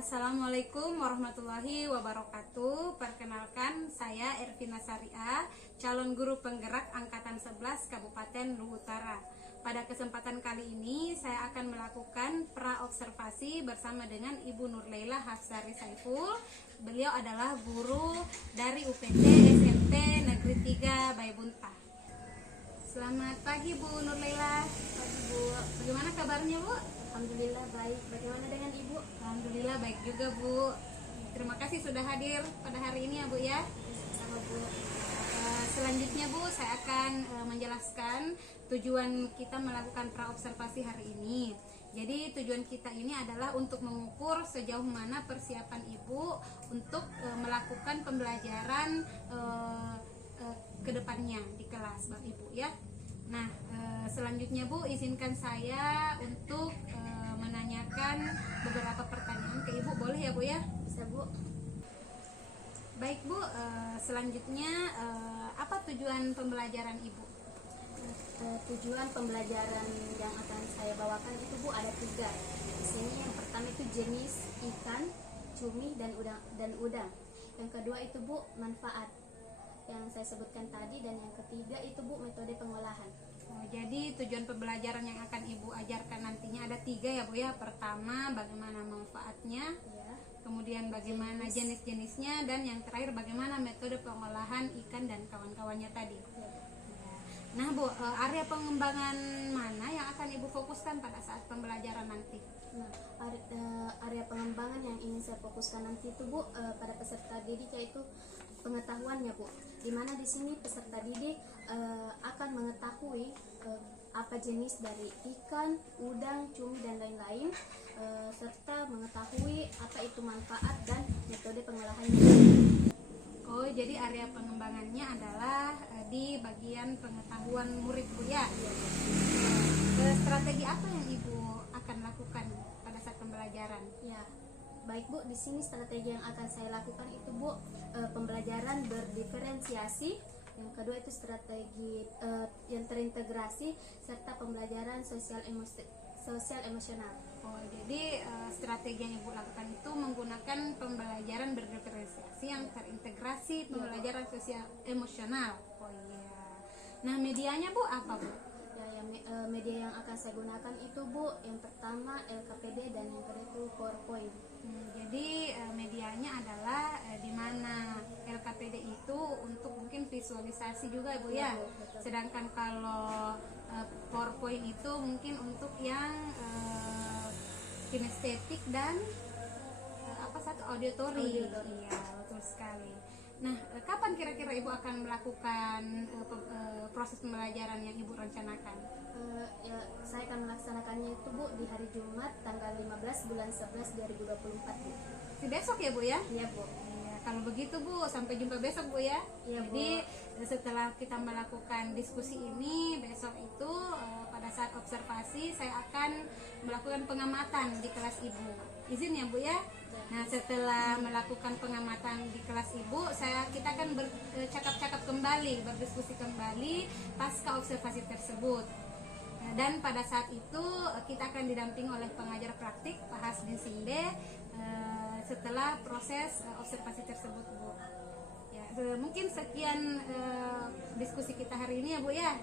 Assalamualaikum warahmatullahi wabarakatuh. Perkenalkan, saya Ervina Sariah, calon guru penggerak Angkatan 11 Kabupaten Luhut Utara. Pada kesempatan kali ini, saya akan melakukan pra-observasi bersama dengan Ibu Nurleila Hafsari Saiful. Beliau adalah guru dari UPT SMP Negeri 3 Baibunta. Selamat pagi Bu Nurleila. Pagi Bu, Bagaimana kabarnya Bu? alhamdulillah baik. Bagaimana dengan Ibu? Alhamdulillah baik juga Bu. Terima kasih sudah hadir pada hari ini ya Bu ya. Sama Bu. Selanjutnya Bu, saya akan menjelaskan tujuan kita melakukan pra-observasi hari ini. Jadi tujuan kita ini adalah untuk mengukur sejauh mana persiapan Ibu untuk melakukan pembelajaran ke depannya di kelas Bapak Ibu ya. Nah, selanjutnya Bu, izinkan saya untuk menanyakan beberapa pertanyaan ke Ibu, boleh ya Bu ya? Bisa Bu. Baik Bu, selanjutnya apa tujuan pembelajaran Ibu? Tujuan pembelajaran yang akan saya bawakan itu Bu ada 3. Di sini yang pertama itu jenis ikan, cumi dan udang. Yang kedua itu Bu manfaat yang saya sebutkan tadi, dan yang ketiga itu Bu metode pengolahan. Jadi tujuan pembelajaran yang akan Ibu ajarkan nantinya ada 3 ya Bu ya. Pertama, bagaimana manfaatnya, Ya. kemudian bagaimana jenis-jenisnya, dan yang terakhir bagaimana metode pengolahan ikan dan kawan-kawannya tadi. Ya. Nah Bu, area pengembangan mana yang akan Ibu fokuskan pada saat pembelajaran nanti? Nah, area pengembangan yang ingin saya fokuskan nanti itu Bu pada peserta didik, yaitu pengetahuannya Bu. Dimana di sini peserta didik akan mengetahui apa jenis dari ikan, udang, cumi dan lain-lain, serta mengetahui apa itu manfaat dan metode pengolahannya. Oh, jadi area pengembangannya adalah di bagian pengetahuan murid Bu ya. Strategi apa yang Ibu akan lakukan pada saat pembelajaran? Ya, baik Bu, di sini strategi yang akan saya lakukan itu Bu pembelajaran berdiferensiasi. Yang kedua itu strategi yang terintegrasi, serta pembelajaran sosial emosional. Oh, jadi strategi yang Ibu lakukan itu menggunakan pembelajaran berdiferensiasi yang terintegrasi, pembelajaran sosial emosional. Oh iya. Nah, medianya Bu apa Bu? Ya, media yang akan saya gunakan itu Bu, yang pertama LKPD dan yang kedua itu PowerPoint. Jadi medianya adalah di mana LKPD itu untuk mungkin visualisasi juga Bu ya. Betul. Sedangkan kalau PowerPoint itu mungkin untuk yang kinestetik dan auditori. Iya, betul sekali. Nah, kapan kira-kira Ibu akan melakukan proses pembelajaran yang Ibu rencanakan? Ya, saya akan melaksanakannya itu Bu di hari Jumat tanggal 15 bulan 11 2024 Bu. Di besok ya Bu ya? Iya Bu. Iya, kalau begitu Bu, sampai jumpa besok Bu ya. Iya, Bu. Jadi setelah kita melakukan diskusi ini, besok itu pada saat observasi saya akan melakukan pengamatan di kelas Ibu. Izin ya Bu ya? Nah, setelah melakukan pengamatan di kelas Ibu, kita akan bercakap-cakap kembali, berdiskusi kembali pasca observasi tersebut. Nah, dan pada saat itu kita akan didampingi oleh pengajar praktik Pak Hasdin Sinde setelah proses observasi tersebut Bu. Ya, mungkin sekian diskusi kita hari ini ya Bu ya.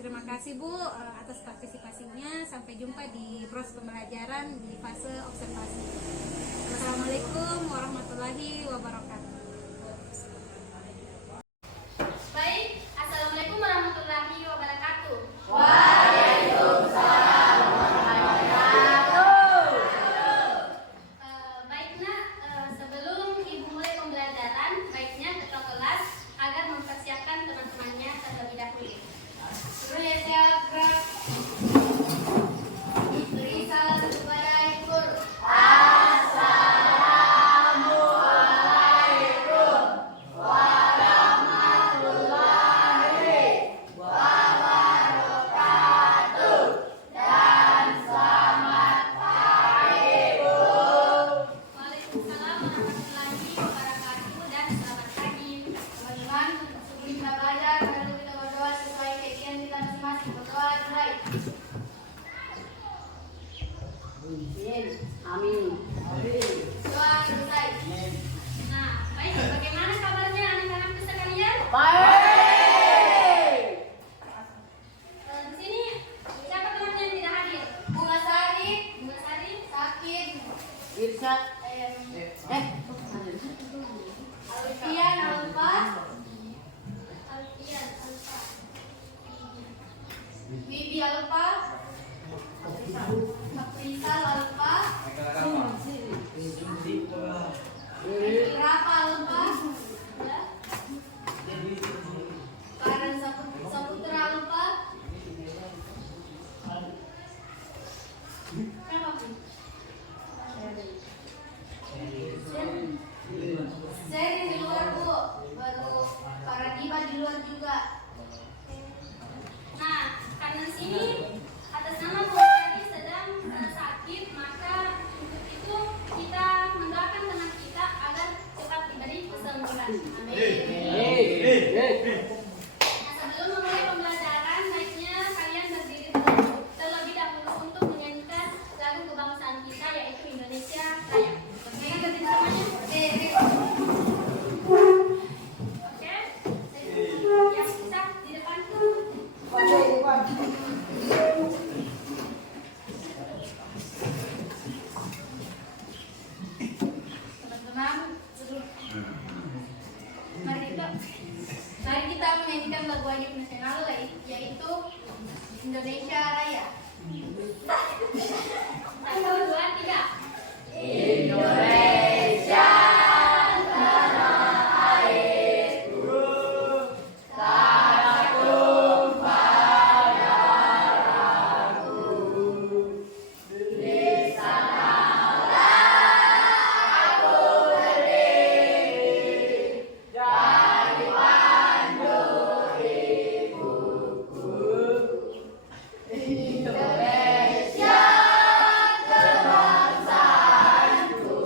Terima kasih Bu atas partisipasinya. Sampai jumpa di proses pembelajaran di fase observasi. Assalamualaikum warahmatullahi wabarakatuh. Baik, Assalamualaikum warahmatullahi wabarakatuh. Baik Nak, sebelum Ibu mulai pembelajaran, baiknya ketua kelas agar mempersiapkan teman-temannya terlebih dahulu. Dulu ya siap, gerak. Beri salam kepada Ibu. Assalamualaikum. Wibi Alpa, Saprisal Alpa, Rafa Alpa, Karen Saputra Alpa. Kenapa, Bu? Seri di luar, Bu. Baru Paradiba di luar juga. Nah, karena di sini atas nama Bu Seri sedang sakit, maka untuk itu kita mendoakan teman kita agar cepat diberi kesembuhan. Amin. Nah, sebelum memulai pembelajaran, baiknya kalian berdiri terlebih dahulu untuk menyanyikan lagu kebangsaan kita, yaitu Indonesia Raya. Dengan berdiri semuanya. Oke? Yang bisa di depan tuh. Teman-teman, mari kita menyanyikan lagu wajib nasional, yaitu Indonesia Raya. 1, 2, 3. Indonesia tanah airku, tanah tumpah darahku. Di sanalah aku berdiri dan dipandu ibuku. Indonesia kebangsaanku.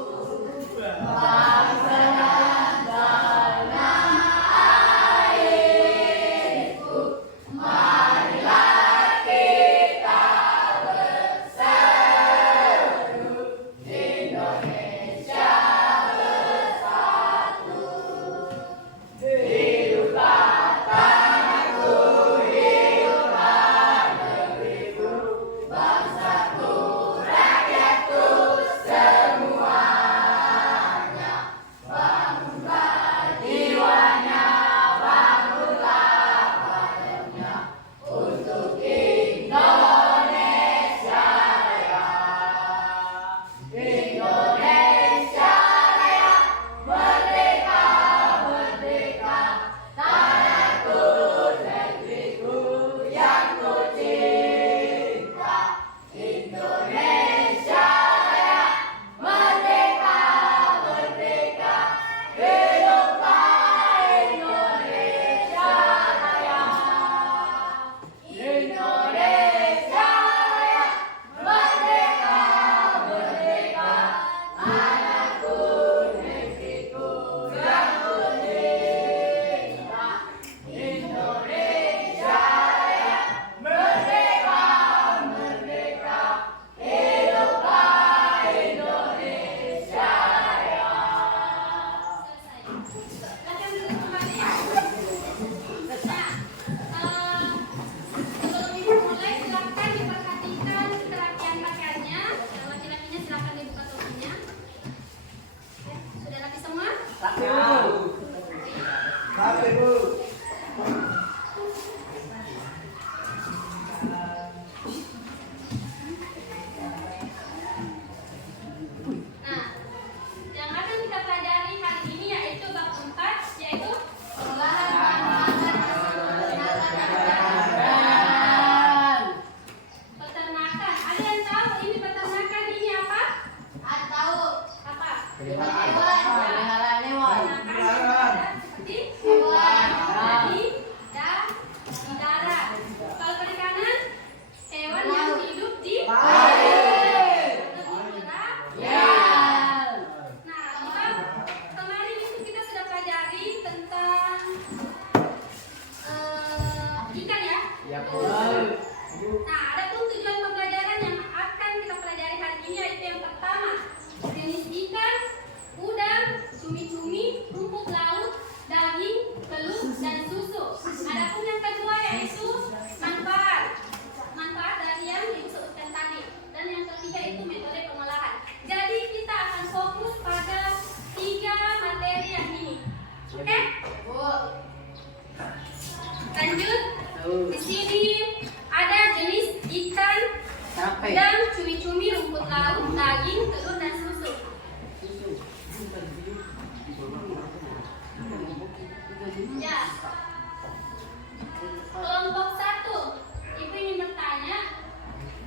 daging, telur, dan susu. Ya. Kelompok 1, Ibu ingin bertanya,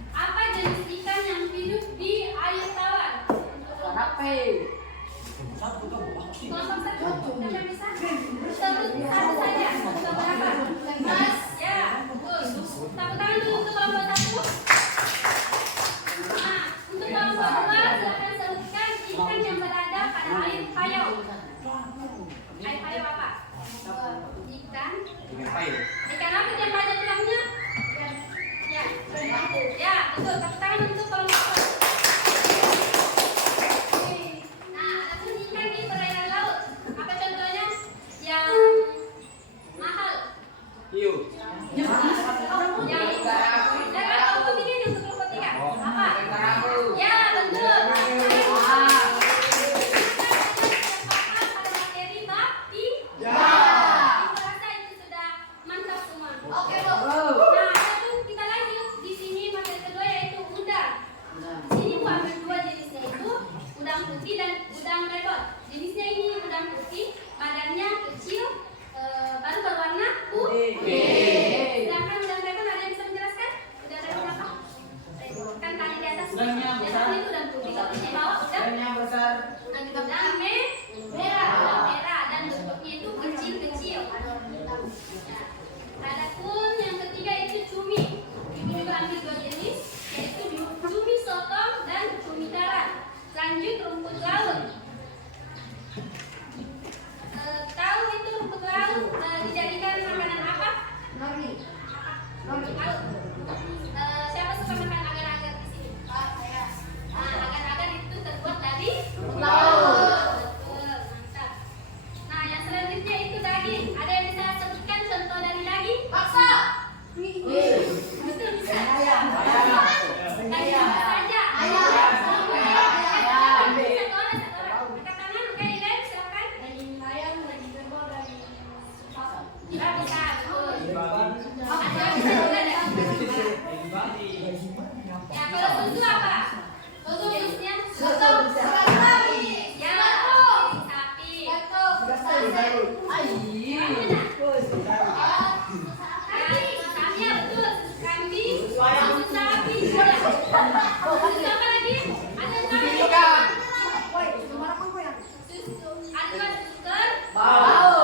apa jenis ikan yang hidup di air tawar? Kelompok 1, siapa yang bisa? Sebut satu saja. Untuk berapa? Mas, ya, bagus. Tepuk tangan dulu untuk kelompok 1. Nah, untuk kelompok 2, silakan sebutkan ikan yang berada pada air payau. Air payau apa? Ikan. Ikan apa yang pada tulangnya? Ya. Ya, betul. Tepuk tangan untuk kelompok 2. Nah, ada pun ikan di perairan laut. Apa contohnya? Yang mahal. Hiu. Yang kelompok 3 ini untuk kelompok 3. Apa? Ya, betul. Pada materi bakti. Ibu rasa itu sudah mantap semua. Oke, Bu. Nah, satu kita lanjut di sini materi kedua yaitu udang. Di sini Bu ambil 2 jenisnya itu udang putih dan udang rebot. Jenisnya ini udang putih, badannya kecil, baru berwarna putih. Sedangkan udang rebot ada yang bisa menjelaskan? Udang rebot apa? Kan tadi di atas. Udangnya Di besar. atas itu udang putih, kalau di bawah udang Besar. udang merah dan bentuknya itu kecil-kecil. Adapun yang ketiga itu cumi. Ibu juga ambil 2 jenis, yaitu cumi sotong dan cumi darat. Lanjut rumput laut. Tahu itu rumput laut dijadikan makanan apa? Rumput laut. Siapa suka makan agar-agar di sini? Nah, agar-agar itu terbuat dari rumput laut. Betul, mantap. Nah, yang selanjutnya itu daging. Ada yang bisa sebutkan contoh dari daging? Bakso. Betul, bisa. Daging apa saja? Satu orang. Angkat tangan, oke, Iren, silakan. Daging ayam, daging kerbau, daging apa? Ya, bisa, betul. Ada yang bisa juga daging. Ya, kalau susu apa? Susu jenisnya? Susu sapi. Ya, daging sapi. Kambing, betul. Kambing, susu sapi. Susu apa lagi? Ada namanya? Susu. Ada susu kerbau.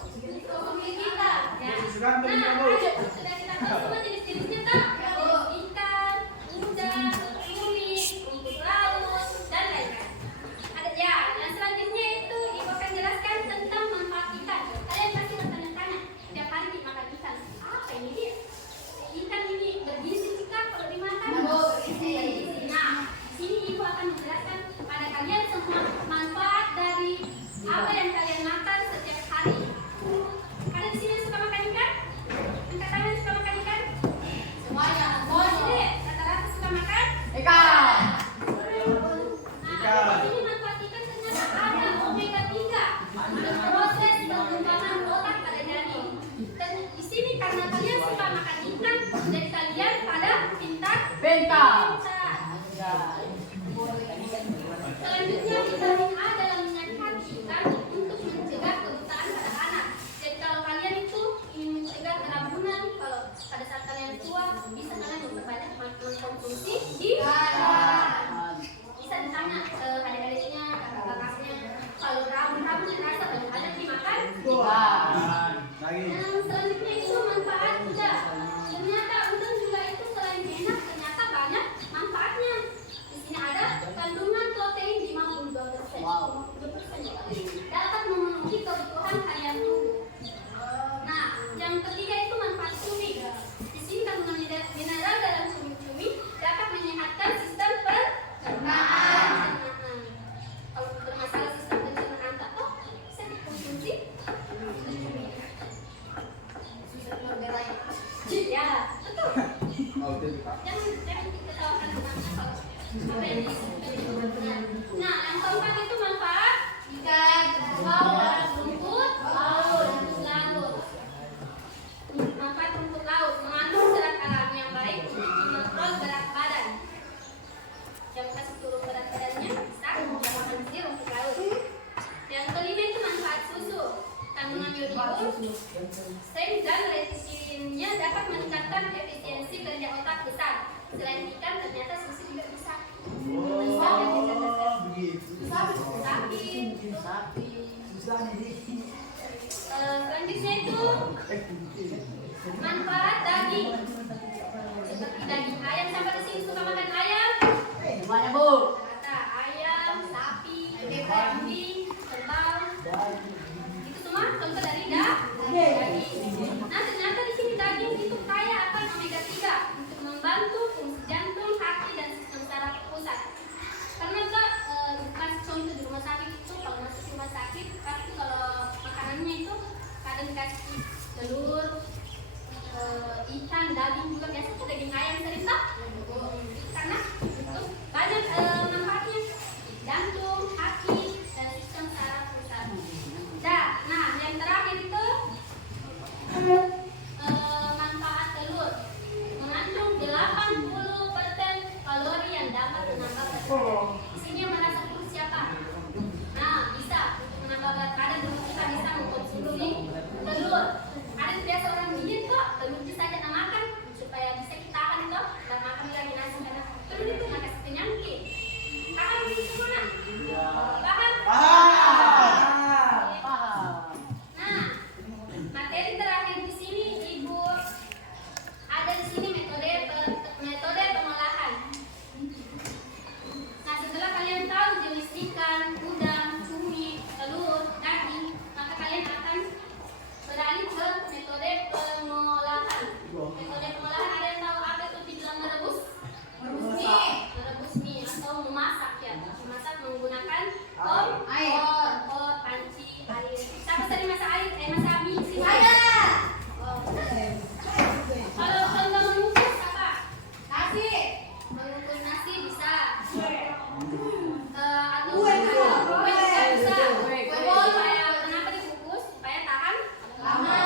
Susu kita. Ya. Nah, sudah kita tahu semua jenis-jenisnya tak? Jenis ikan, udang, kulit, rumput laut, dan lain-lain. Ada ya. Yang selanjutnya itu Ibu akan jelaskan tentang manfaat ikan. Kalian pasti bertanya-tanya, tiap hari dimakan ikan. Apa ini dia? Ikan ini bergizi kah kalau dimakan? Bergizi. Nah, di sini Ibu akan menjelaskan pada kalian semua manfaat dari apa yang kalian makan setiap hari. Ada di sini yang suka makan ikan? Angkat tangan yang suka makan ikan? Semuanya. Oh, ini rata-rata suka makan? Nah, di sini manfaat ikan ternyata ada omega 3 untuk proses pengembangan otak pada janin. Dan di sini karena kalian suka makan ikan, jadi kalian pada pintar. Selanjutnya vitamin A dalam minyak hati ikan untuk mencegah kebutaan pada anak. Jadi kalau kalian itu ingin mencegah keracunan, kalau pada saat kalian tua bisa kalian memperbanyak mengkonsumsi ikan. Bisa ditanya adik-adiknya, kakak-kakaknya, kalau rambut terasa banyak dimakan. Yang selanjutnya itu manfaat udang. Ternyata udang juga itu selain enak, ternyata banyak manfaatnya. Di sini ada kandungan protein 52%. Dapat memenuhi kebutuhan harian tubuh. Nah, yang ketiga itu manfaat cumi. Di sini kandungan mineral dalam cumi-cumi dapat menyehatkan sistem pencernaan. Kalau bermasalah sistem pencernaan tak toh, bisa dikonsumsi. Ya, betul. Jangan diketawakan namanya kalau apa yang disebutkan. Nah, yang keempat itu manfaat ikan, rumput laut. Manfaat rumput laut mengandung serat alami yang baik untuk mengontrol berat badan. Yang kasih turun berat badan selain ikan ternyata susu juga bisa. Begitu. Sapi. Selanjutnya itu manfaat daging. Seperti daging ayam, sampai di sini suka makan ayam. Semuanya, Bu. Kata ayam, sapi, kambing, kerbau. Itu semua contoh dari daging. Nah, ternyata di sini daging itu kaya akan omega 3 untuk membantu fungsi jantung, hati, dan sistem saraf pusat. Karena pas contoh di rumah sakit itu, kalau masuk rumah sakit, pasti kalau makanannya itu kadang dikasih telur, ikan, daging juga biasanya daging ayam sering tak? Karena itu banyak manfaatnya jantung, hati, dan sistem saraf pusat. Nah, yang terakhir itu manfaat telur mengandung 80% kalori yang dapat menambah berat badan. Di sini yang merasa kurus siapa? Nah, bisa untuk menambah berat badan dulu kita bisa mengkonsumsi telur. Ada biasa orang diet kok, telur bisa aja makan supaya bisa kita tahan kok, dan makan lagi nasi karena telur itu nggak kasih penyakit. Paham ini semua? Paham? Nah, materi terakhir di sini Ibu ada di sini metode pengolahan. Nah, setelah kalian tahu jenis ikan, udang, cumi, telur, daging, maka kalian akan beralih ke metode pengolahan. Metode pengolahan ada yang tahu apa itu dibilang merebus? Merebus mie atau memasak ya. Memasak menggunakan kompor, panci, air. Siapa sering masak air? Masak mie di sini? Kalau contoh mengukus apa? Nasi. Mengukus nasi bisa. Atau kue juga bisa. Supaya kenapa dikukus? Supaya tahan lama.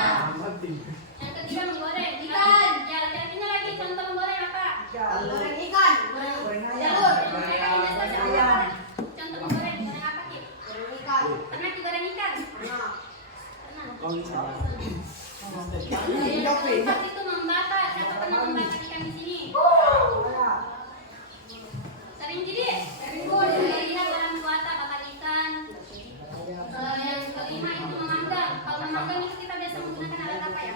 Yang ketiga menggoreng ikan. Ya, kira-kira lagi contoh menggoreng apa? Goreng ikan. Jalur. Mereka investasi apa? Contoh menggoreng apa Ki? Pernah digoreng ikan? Pernah. Yang keempat itu membakar. Siapa pernah membakar ikan di sini? Sering jadi? Lihat orang tua bakar ikan. Yang kelima itu memanggang. Kalau memanggang itu kita biasa menggunakan alat apa ya?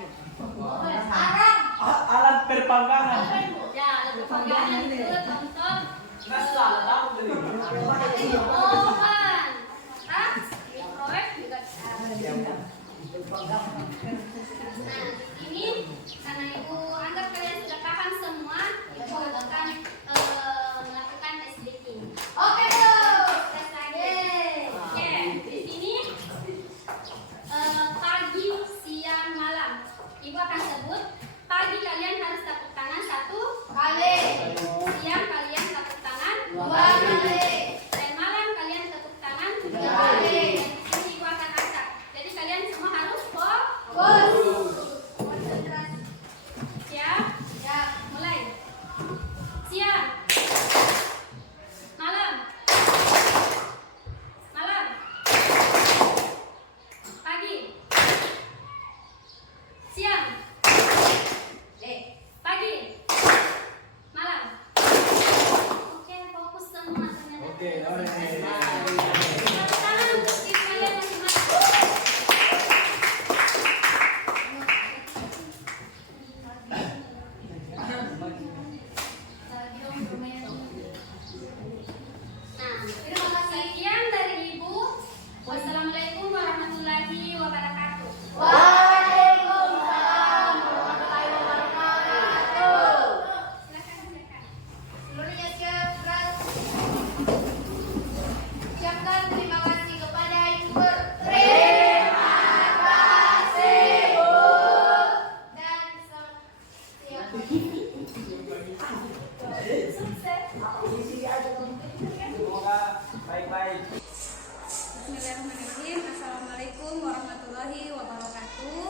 Alat perpanggangan. Ya, alat pemanggangan itu contoh oven. Hah? Microwave juga bisa. Nah, ini karena Ibu anggap kalian sudah paham semua, Ibu akan melakukan tes baking. Oke, Bu. Tes lagi. Oke, di sini pagi, siang, malam. Ibu akan sebut. Pagi kalian harus tepuk tangan 1 kali. Siang kalian tepuk tangan 2 kali. Dan malam kalian tepuk tangan 3 kali. Dan di sini Ibu akan acak. Jadi kalian semua harus fokus. Konsentrasi. Siap? Ya, mulai. Siang. Malam. Malam. Pagi. Siang. Pagi. Malam. Oke, fokus semua ternyata. Oke, alright. Tepuk tangan untuk diri kalian masing-masing. Nah, terima kasih. Sekian dari Ibu. Wassalamualaikum warahmatullahi wabarakatuh. Silakan, silakan. Seluruhnya siapkan terima kasih kepada Ibu. Terima kasih, Bu. Dan Semoga baik-baik. Bismillahirrahmanirrahim. Assalamualaikum warahmatullahi wabarakatuh.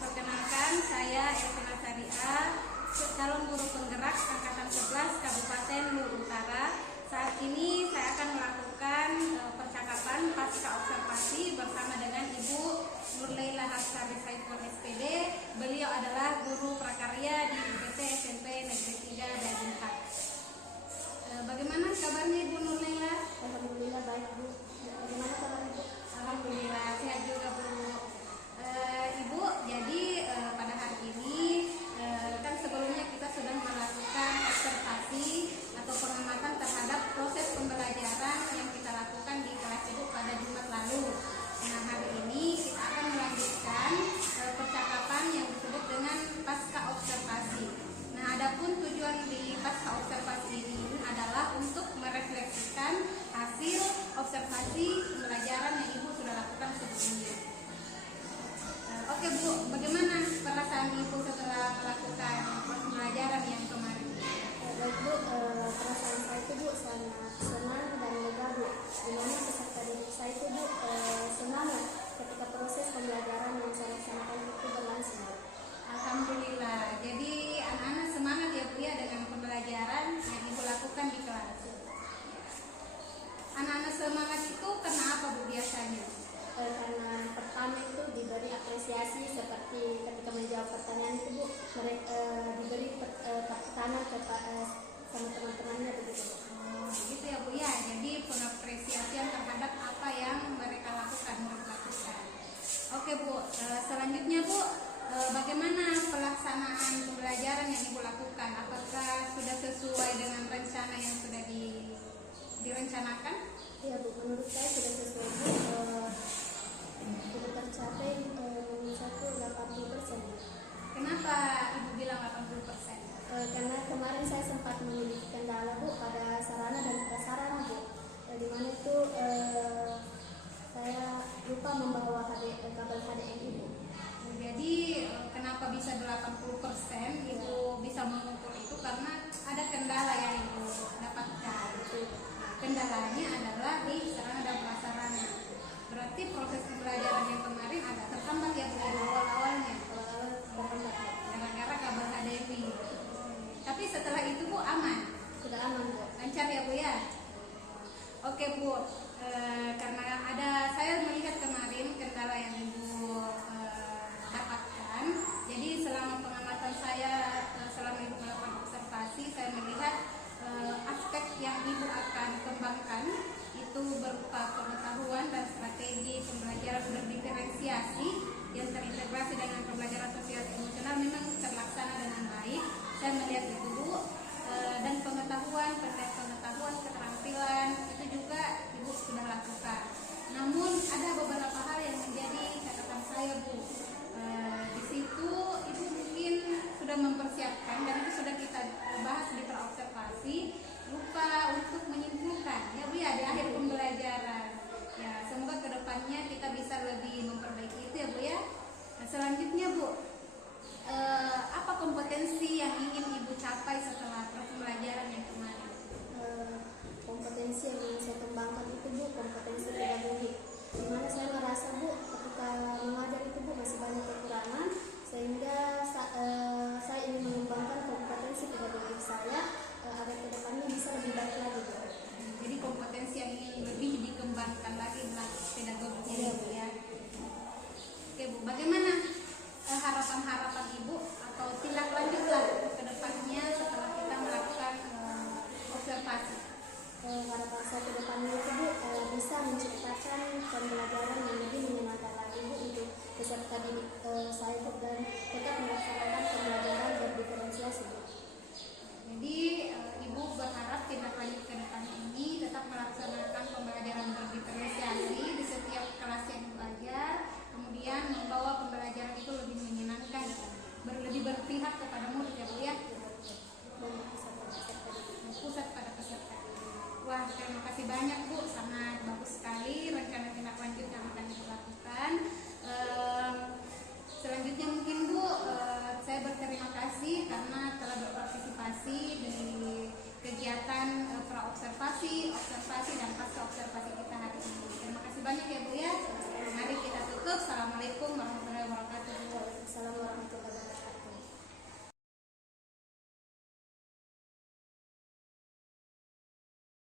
Perkenalkan, saya Elvina Saria, calon guru penggerak angkatan 11 Kabupaten Luhur Utara. Saat ini saya akan melakukan percakapan pasca observasi bersama dengan Ibu Nurleila Hafsari Saiful SPD. Beliau adalah guru prakarya di IPT SMP Negeri 3 dan sama teman-temannya begitu Bu. Begitu ya Bu ya. Jadi pengapresiasian terhadap apa yang mereka lakukan, Oke Bu, selanjutnya Bu, bagaimana pelaksanaan pembelajaran yang Ibu lakukan? Apakah sudah sesuai dengan rencana yang sudah direncanakan? Ya Bu, menurut saya sudah sesuai Bu. Sudah tercapai satu 80%. Kenapa Ibu bilang 80%? Karena kemarin saya sempat memiliki kendala Bu pada sarana dan prasarana Bu, di mana itu saya lupa membawa kabel HDMI Bu. Jadi kenapa bisa 80% Ibu bisa mengukur itu karena ada kendala yang Ibu dapatkan. Kendalanya adalah di sarana dan prasarana. Berarti proses pembelajaran yang kemarin agak terhambat ya Bu awal-awalnya. Gara-gara kabel HDMI. Tapi setelah itu Bu aman. Sudah aman Bu. Lancar ya Bu ya. Oke Bu, karena saya melihat kemarin kendala yang Ibu dapatkan. Jadi selama pengamatan saya, selama Ibu melakukan observasi, saya melihat aspek yang Ibu akan kembangkan itu berupa pengetahuan dan strategi pembelajaran berdiferensiasi yang terintegrasi dengan pembelajaran sosial emosional memang terlaksana dengan baik. Saya melihat itu Bu, dan pengetahuan, keterampilan itu juga Ibu sudah lakukan. Namun ada beberapa hal yang menjadi catatan saya Bu. Di situ Ibu mungkin sudah mempersiapkan dan itu sudah kita bahas di praobservasi, lupa untuk menyimpulkan ya Bu ya di akhir pembelajaran. Ya, semoga kedepannya kita bisa lebih memperbaiki itu ya Bu ya. Nah, selanjutnya Bu, apa kompetensi yang ingin Ibu capai setelah pembelajaran yang kemarin? Kompetensi yang ingin saya kembangkan itu Bu, kompetensi pedagogik. Dimana saya merasa Bu, ketika mengajar itu Bu masih banyak kekurangan, sehingga saya ingin mengembangkan kompetensi pedagogik saya agar kedepannya bisa lebih baik lagi Bu. Jadi kompetensi yang ingin lebih dikembangkan lagi adalah pedagogiknya ya Bu ya. Oke Bu, bagaimana harapan-harapan Ibu atau tindak lanjut lah